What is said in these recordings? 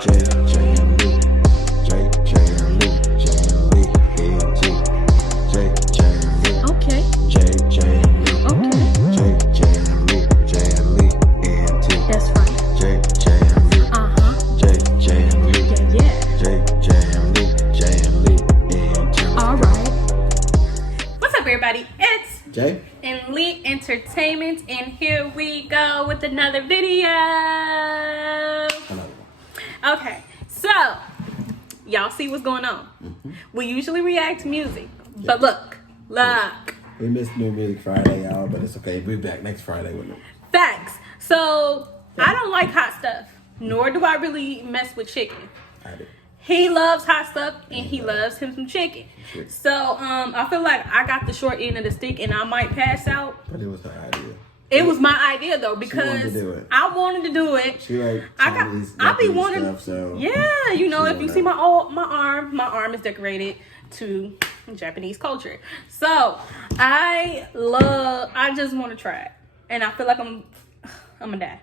Jay&lee, Jay&lee, Jay&lee, ENT, Jay&lee, Okay. Jay&lee, Okay. Jay&lee, Jay&lee, ENT. That's right. Jay&lee, Jay&lee, Yeah. Jay&lee, ENT. All right. What's up, everybody? It's Jay and Lee Entertainment, and here we go with another video. Okay, so y'all see what's going on. We usually react to music, but look. We missed New Music Friday, y'all, but it's okay. We'll be back next Friday with it. Facts. So I don't like hot stuff, nor do I really mess with chicken. I do. He loves hot stuff, and he loves him some chicken. So I feel like I got the short end of the stick, and I might pass out. But it was her idea. It was my idea though, because I wanted to do it. She like Chinese I be wanting stuff, so yeah, you know, if you see my arm is decorated to Japanese culture. So I just want to try it, and I feel like I'm gonna die.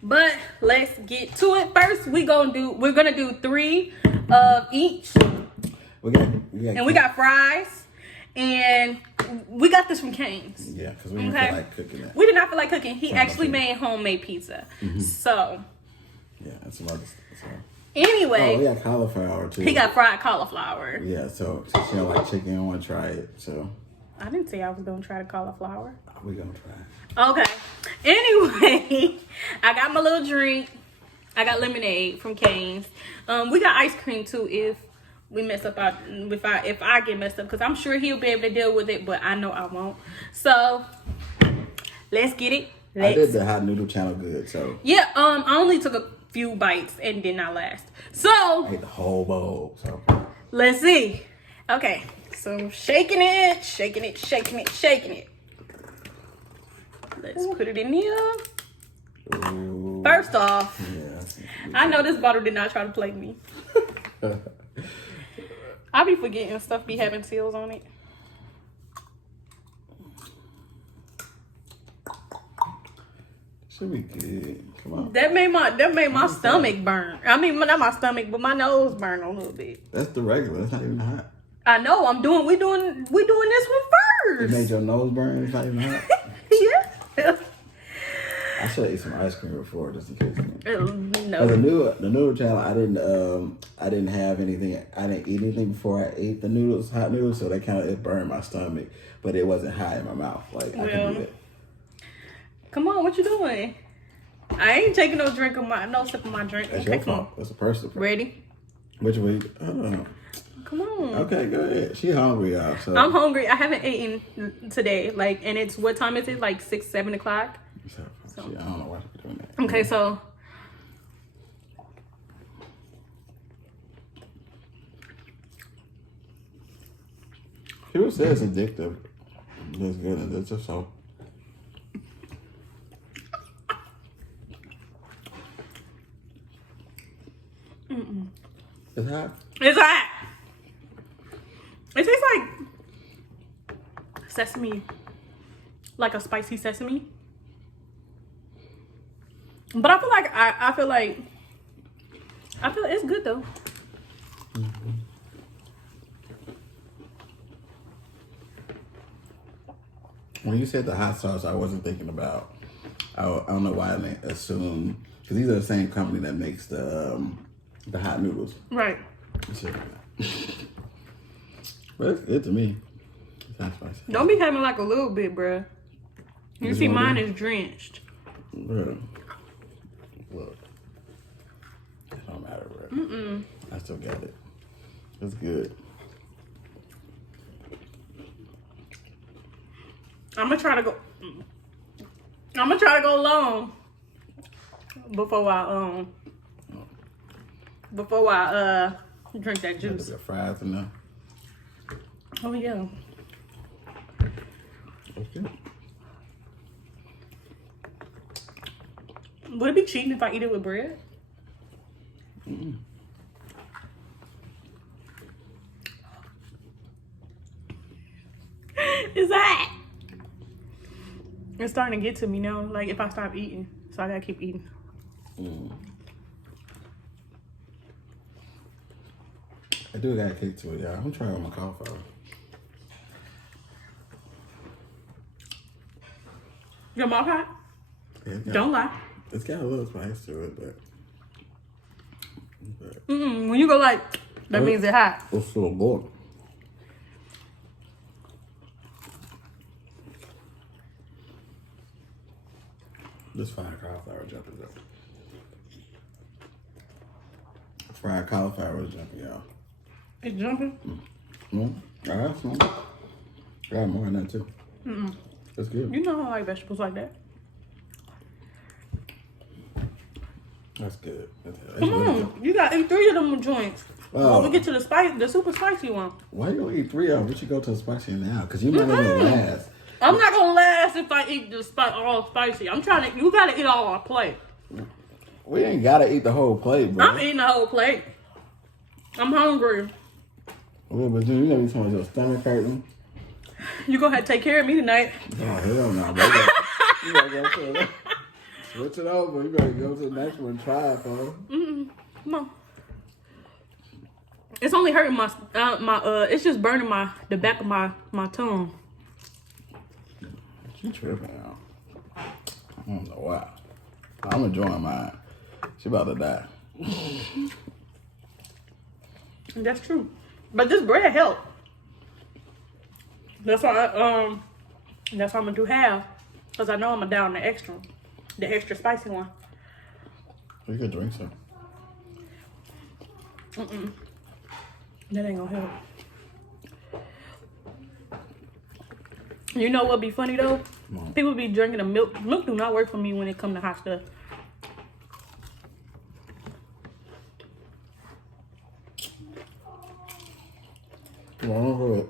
But let's get to it. First, we're gonna do 3 of each. We got fries, and we got this from Cane's. Yeah, because we didn't feel like cooking it. We did not feel like cooking. He actually made homemade pizza. So yeah, that's some other stuff. So. Anyway, we got cauliflower too. He got fried cauliflower. Yeah, so since she don't like chicken, I want to try it. So I didn't say I was gonna try the cauliflower. We gonna try it. Okay. Anyway, I got my little drink. I got lemonade from Cane's. We got ice cream too if we mess up. If I get messed up, because I'm sure he'll be able to deal with it, but I know I won't. So let's get it. I did the hot noodle channel good. So yeah. I only took a few bites and did not last. So I ate the whole bowl. So let's see. Okay. So shaking it. Let's put it in here. Ooh. First off, yeah, I know this bottle did not try to play me. I be forgetting stuff be having seals on it. Should be good. Come on. That made my stomach burn. I mean, not my stomach, but my nose burn a little bit. That's the regular. It's not even hot. I know. We doing this one It first. made your nose burn. It's not even hot. Yeah. I should have ate some ice cream before, just in case. No. The noodle channel, I didn't have anything. I didn't eat anything before I ate the hot noodles, so it burned my stomach, but it wasn't hot in my mouth. Like I can do it. Come on, what you doing? I ain't taking no sip of my drink. That's your fault. That's a personal problem. Ready? Which way? Come on. Okay, go ahead. She hungry, y'all. So. I'm hungry. I haven't eaten today. And it's, what time is it? Like 6, 7 o'clock? So, I don't know why she's doing that. Okay, so. People say it's addictive. It's good. It's just so. It's hot. It's hot. It tastes like sesame, like a spicy sesame. But I feel like it's good though. When you said the hot sauce, I wasn't thinking about. I don't know why I didn't assume, because these are the same company that makes the hot noodles. Right. But it's good to me. It's not spicy. Don't be having like a little bit, bruh. You see, mine is drenched. Bruh. Look. It don't matter, bruh. I still got it. It's good. I'm gonna try to go long before I drink that juice. The fries in there. Oh yeah. Okay. Would it be cheating if I eat it with bread? Is that? It's starting to get to me now. Like if I stop eating, so I gotta keep eating. I do got a kick to it, y'all. I'm trying with my cauliflower. Your mouth hot? Yeah, Don't lie. It's got a little spice to it, but When you go like, that means it's hot. it's so good. This fried cauliflower jumping though. Fried cauliflower is jumping, y'all. It's jumping? I have some. I got more than that too. That's good. You know I like vegetables like that. That's good. That's Come really on, good. you got to eat 3 of them joints. When we get to the super spicy one. Why you don't eat 3 of them? We should go to the spicy now, because you might not even last. I'm not gonna last if I eat all spicy. I'm trying to. You gotta eat all our plate. We ain't gotta eat the whole plate, bro. I'm eating the whole plate. I'm hungry. Well, but you know you talking about your stomach hurting. You gonna have to take care of me tonight. Oh hell no, bro. You gotta go to the, switch it over. You gotta go to the next one and try it, bro. Come on. It's only hurting my it's just burning the back of my tongue. She tripping out. I don't know why. I'm enjoying mine. She about to die. That's true. But this bread helped. That's why I'm gonna do half. Cause I know I'm gonna down the extra spicy one. We could drink some. That ain't gonna help. You know what be funny though? People be drinking the milk. Milk do not work for me when it come to hot stuff. Well,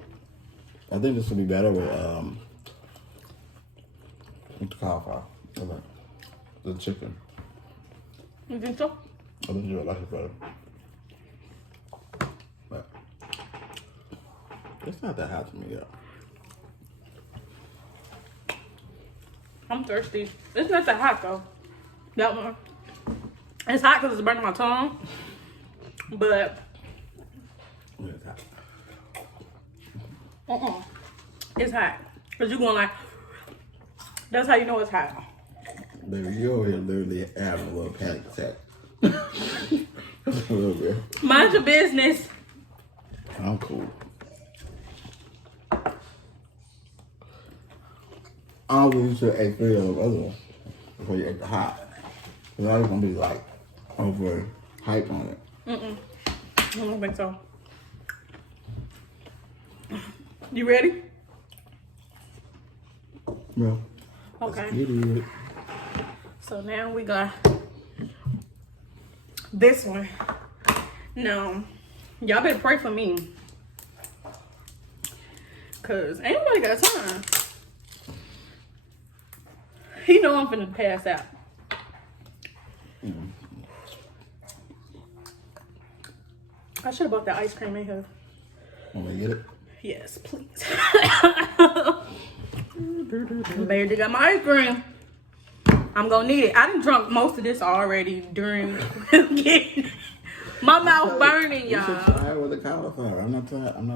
I think this would be better with the cauliflower. Okay. The chicken. You think so? I think you would like it better. But it's not that hot to me yet. I'm thirsty. It's not that hot though. That one. It's hot because it's burning my tongue. But It's hot. it's hot. Cause you're going like, that's how you know it's hot. Baby, you over here literally having a little panic attack. A little bit. Mind your business. I'm cool. I don't think you should eat 3 of the other ones before you ate the hot. Because I was going to be like over hype on it. I don't think so. You ready? Bro. Okay. Let's get it. So now we got this one. Now, y'all better pray for me. Cause ain't nobody got time. He know I'm finna pass out. I should have bought that ice cream in here. Want me to get it? Yes, please. Baby, got my ice cream. I'm gonna need it. I done drunk most of this already during getting my mouth burning, You should y'all. try it with the cauliflower. I'm not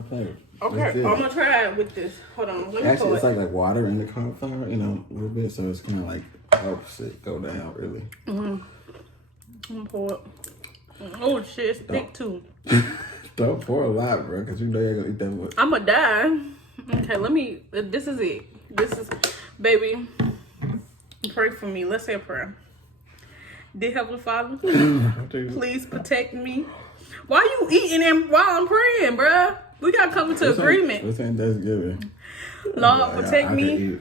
playing. Okay, I'm gonna try it with this. Hold on, let me Actually, pull it's it. like water in the cauliflower, you know, a little bit, so it's kind of like helps it go down, really. I'm gonna pull it. Oh shit, it's thick too. Don't pour a lot, bro, because you know you're gonna eat that much. I'm gonna die. Okay, let me. This is it. This is, baby. Pray for me. Let's say a prayer. Dear Heavenly Father, please protect me. Why you eating and while I'm praying, bruh? We gotta come into agreement. This ain't Thanksgiving. Lord, protect I me. can eat.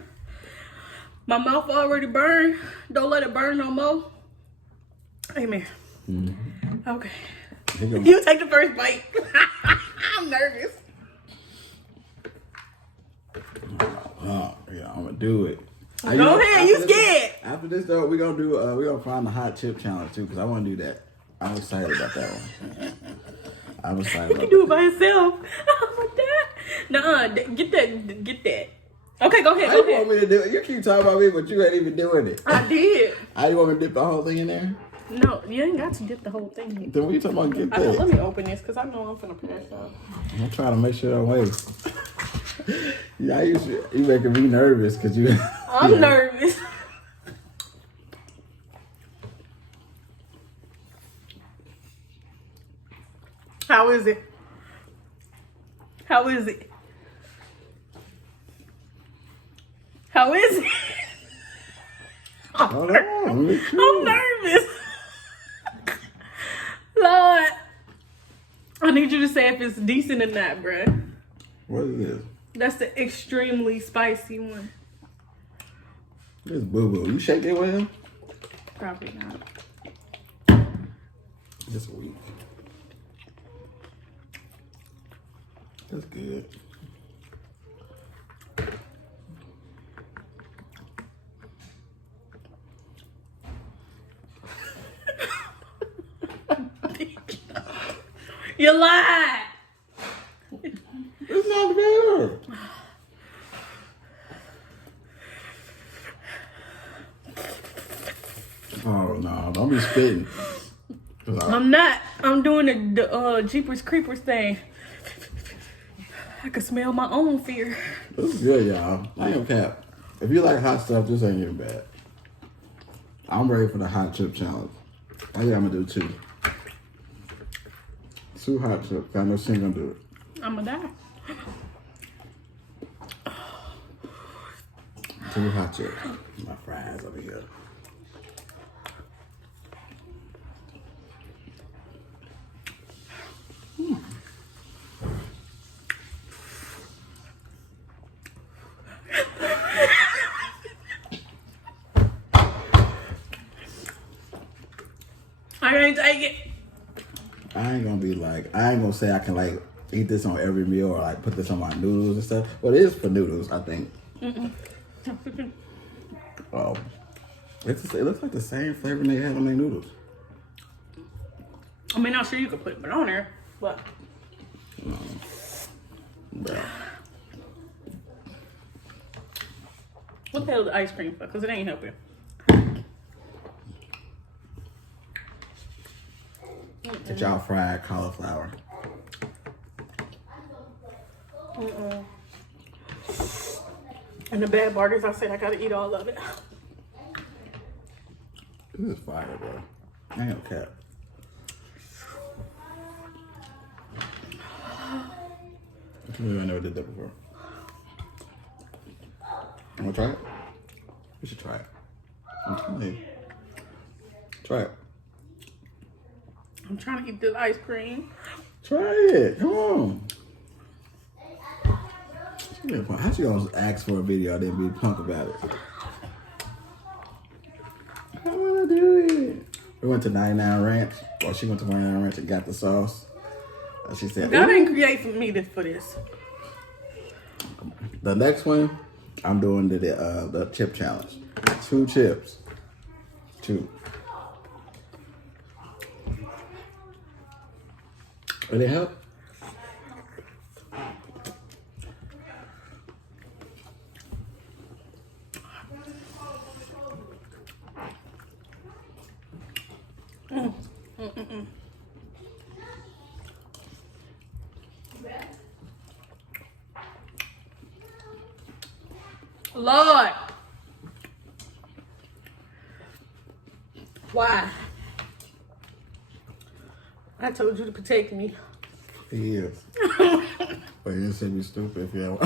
My mouth already burned. Don't let it burn no more. Amen. Okay. You take the first bite. I'm nervous. Yeah, I'm gonna do it. Go ahead, you scared. After this though, we're gonna find the hot chip challenge too, because I want to do that. I'm excited about that one. I'm excited. You can do it by yourself. Oh my God. Nuh-uh. Get that. Okay, go ahead. How you want me to do it? You keep talking about me, but you ain't even doing it. I did. How you want me to dip the whole thing in there? No, you ain't got to get the whole thing. Then what you talking about? Get I know, that. let me open this because I know I'm finna pass out. I'm trying to make sure I'm awake. Yeah, you making me nervous because you. I'm nervous. How is it? How is it? How is it? Hold on, me too. I'm nervous. Lord. I need you to say if it's decent or not, bruh. What is this? That's the extremely spicy one. This boo boo. You shake it with him? Probably not. Just weak. That's good. You lied. It's not there. Oh no! Don't be spitting. I'm not. I'm doing the Jeepers Creepers thing. I can smell my own fear. This is good, y'all. I ain't gonna cap. If you like hot stuff, this ain't even bad. I'm ready for the hot chip challenge. I think I'm gonna do 2. 2 hot chips. I know she's gonna do it. I'm gonna die. 2 hot chips. My fries over here. I can't take it. I ain't gonna say I can like eat this on every meal or like put this on my noodles and stuff. But it is for noodles, I think. Oh, it looks like the same flavor they had on their noodles. I mean, I'm sure you could put it on there, but Yeah. what the hell is the ice cream for? Because it ain't helping. Get y'all fried cauliflower. And the bad part is I said I gotta eat all of it. This is fire, bro. I ain't no cap. I never did that before. You wanna try it? We should try it. I'm telling you. Try it. I'm trying to eat this ice cream. Try it. Come on. How she gonna ask for a video and then be punk about it? I wanna do it. We went to 99 Ranch. Well, she went to 99 Ranch and got the sauce. And she said, God didn't create for this. the next one, I'm doing the chip challenge. 2 chips. 2. Will it help? Lord. Why? I told you to protect me. He is. But you didn't say be stupid if you have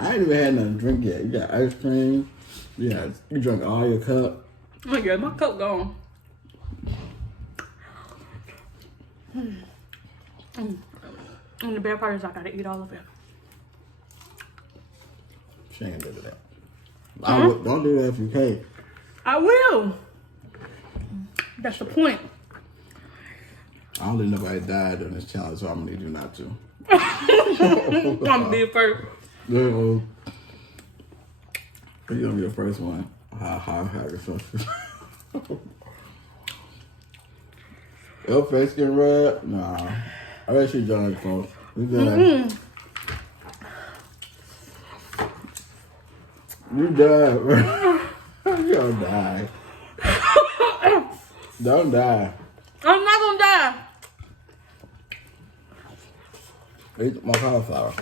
I ain't even had nothing to drink yet. You got ice cream. Yeah, you drank all your cup. Oh my God, my cup gone. And the bad part is I gotta eat all of it. She ain't do that. Don't do that if you can't. I will. That's the point. I don't let nobody die during this challenge, so I'm gonna need you not to. I'm gonna be the first. You're gonna be the first one. Your face getting red? Nah. I bet you done, folks. We done. You done, bro. You gonna die. Don't die. I'm not gonna die. Eat my cauliflower.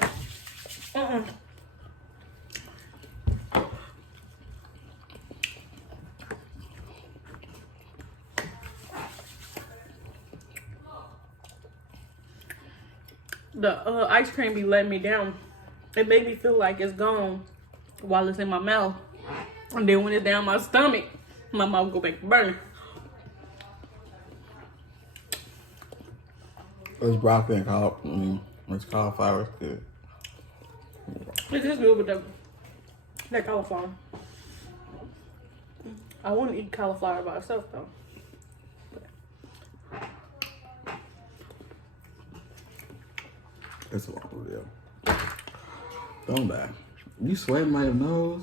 The ice cream be letting me down. It made me feel like it's gone while it's in my mouth. And then when it's down my stomach, my mouth go back to burning. It's broccoli and cauliflower. It's cauliflower. It's good. It's just good with that cauliflower. I want to eat cauliflower by itself though. It's a long deal. Don't die. You sweating my nose?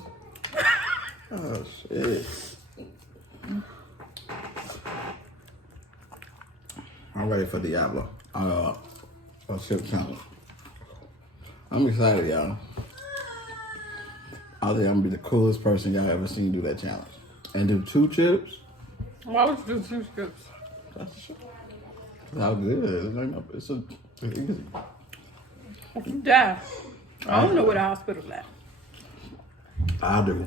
Oh shit. I'm ready for Diablo. Chip challenge. I'm excited, y'all. I think I'm gonna be the coolest person y'all ever seen do that challenge. And do 2 chips? Why would you do 2 chips? That's how good it is. It's easy. If you die, I don't know where the hospital's at. I do.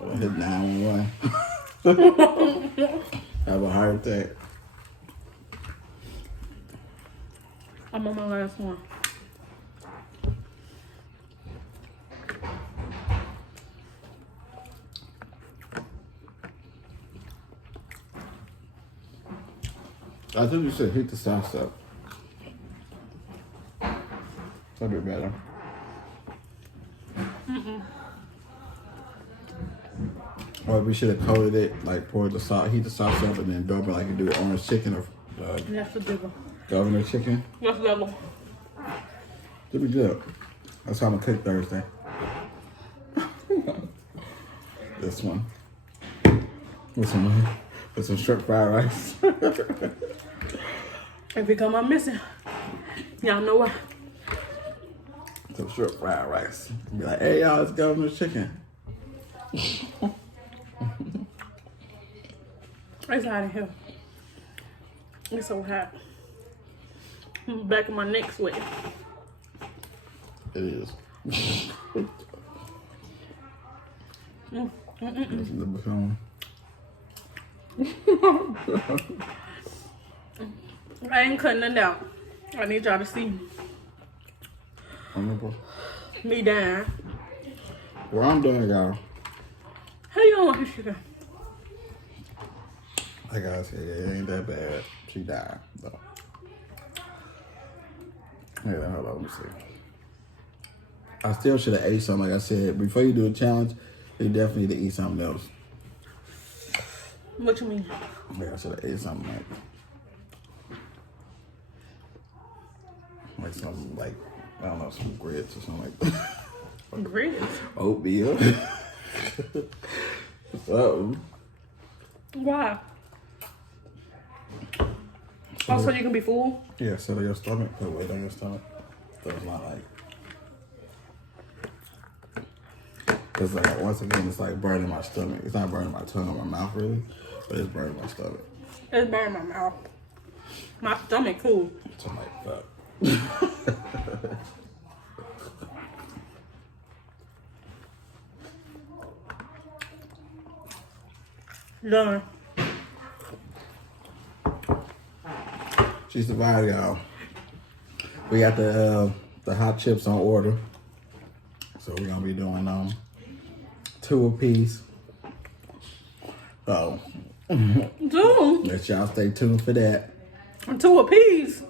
I'll hit 911. Have a heart attack. I'm on my last one. I think you should hit the sauce up. That'd be better. Or we should have coated it, like poured the sauce, heat the sauce up, and then double it like you do with orange chicken or That's the devil. governor chicken. That's the devil. It'd be good. That's how I'm gonna cook Thursday. This one. With some shrimp fried rice. If it come up missing, y'all know why. Some shrimp fried rice. Be like, hey y'all, it's governor chicken. It's hot in here. It's so hot. Back of my neck sweating. It is. This is the before. I ain't cutting it out. I need y'all to see me dying. Well, I'm done, y'all. How you don't want this chicken? Like I said, it ain't that bad. She died, though. Yeah, hold on, let me see. I still should have ate something. Like I said, before you do a challenge, you definitely need to eat something else. What you mean? Yeah, I should have ate something like something like, I don't know, some grits or something like that. Grits? Oatmeal. Something. Why? Oh, so you can be full? Yeah, settle your stomach, put weight on your stomach. So it's not like, because like, once again, it's like burning my stomach. It's not burning my tongue or my mouth really, but it's burning my stomach. It's burning my mouth. My stomach cool. So I'm like, fuck. Done. She survived, y'all. We got the hot chips on order. So we're gonna be doing 2 apiece. So 2? let y'all stay tuned for that. 2 apiece.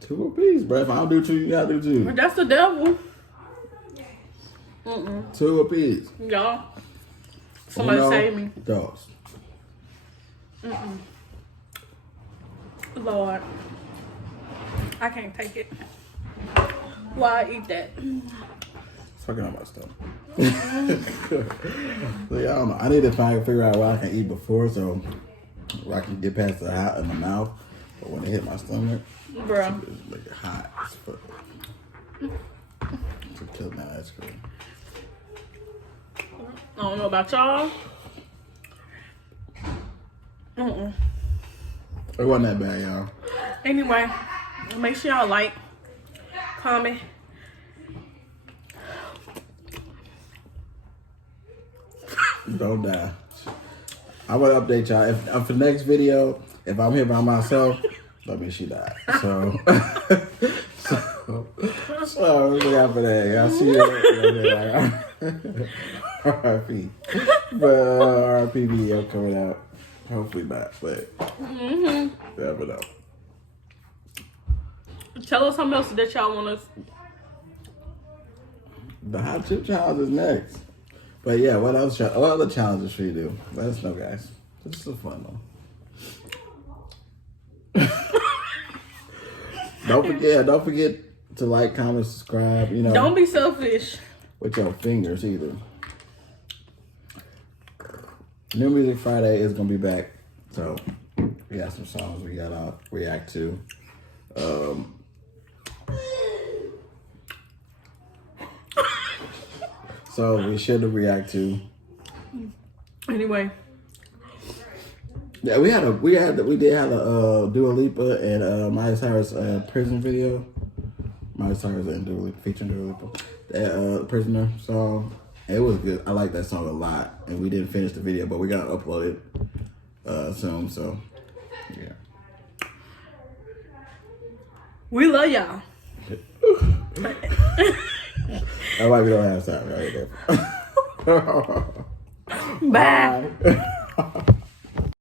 2 apiece, bro. If I don't do 2, you gotta do 2. That's the devil. 2 apiece. Y'all. Somebody save me. Dos. Lord. I can't take it. Why eat that? Fucking on my stomach. So yeah, I don't know. I need to figure out what I can eat before so I can get past the hot in my mouth. But when it hit my stomach, Bro. it's like hot as fuck. It's a kill now, that's good. I don't know about y'all, Mm-mm. It wasn't that bad, y'all. Anyway, make sure y'all like, comment. Don't die. I will update y'all. If for the next video, if I'm here by myself, that means she died. So look out for that. Y'all see it? R.I.P. But R.I.P. video coming out. Hopefully not, but never know. Tell us something else that y'all want us. The hot chip challenge is next. But yeah, what other challenges should you do? Let us know, guys. This is fun though. Don't forget to like, comment, subscribe. You know, Don't be selfish with your fingers either. New Music Friday is gonna be back, so we got some songs we gotta react to. So we should react to. anyway. Yeah, we did have a Dua Lipa and Miley Cyrus prison video. Miley Cyrus and Dua Lipa, featuring Dua Lipa. That Prisoner song. It was good. I like that song a lot. And we didn't finish the video, but we're gonna upload it soon. So yeah. We love y'all. That's why we don't have time right there. Bye. Bye.